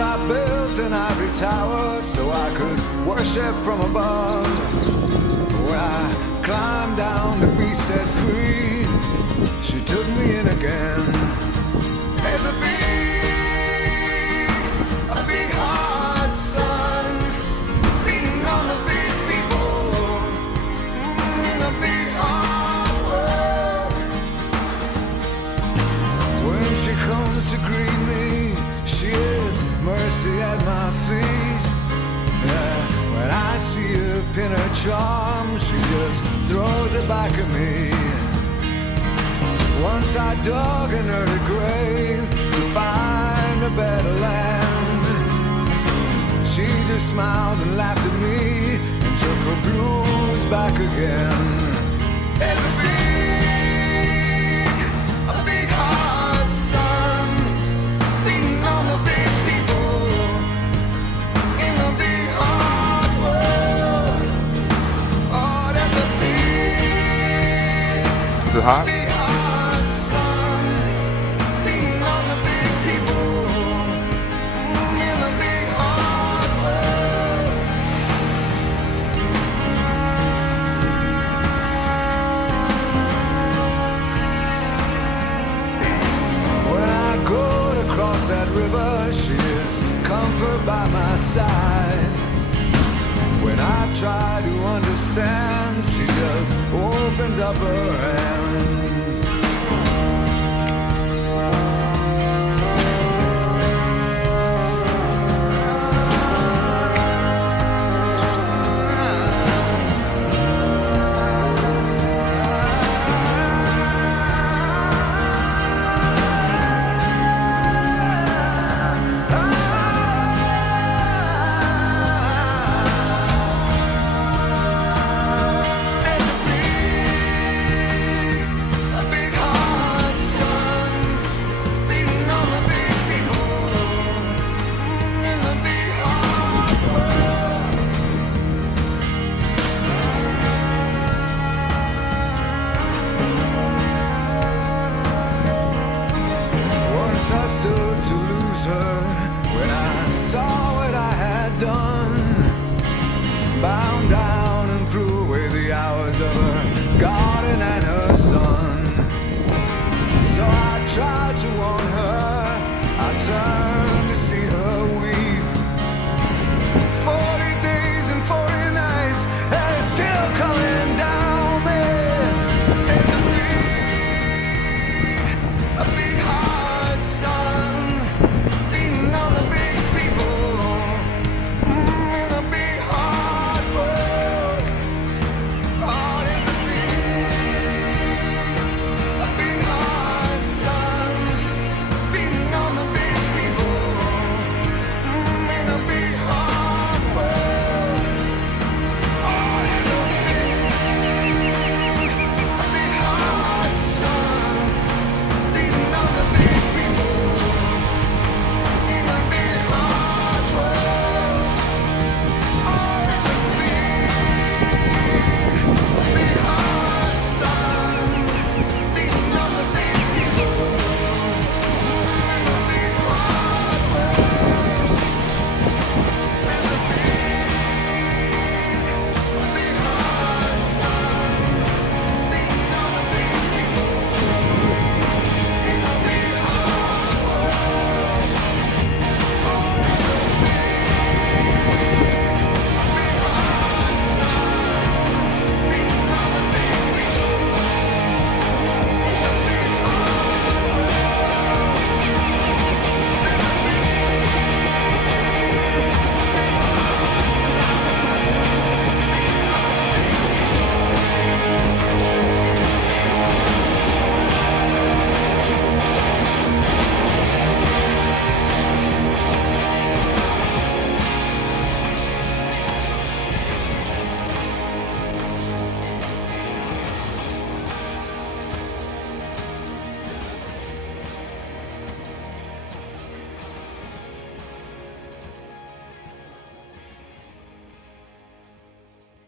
I built an ivory tower so I could worship from above. When I climbed down to be set free, she took me in again. There's a big hard sun beating on the big people in the big hard world. When she comes to greet me, she is mercy at my feet. Yeah, when I see her pin her charm, she just throws it back at me. Once I dug an early grave to find a better land. She just smiled and laughed at me and took her blues back again. There's a big hard sun beating on the big people in the big hard world. Oh, there's a Is it hot? big hard sun beating on the big people in the big hard world. When I go to cross that river, she is comfort by my side. When I try to understand, she just opens up her hand.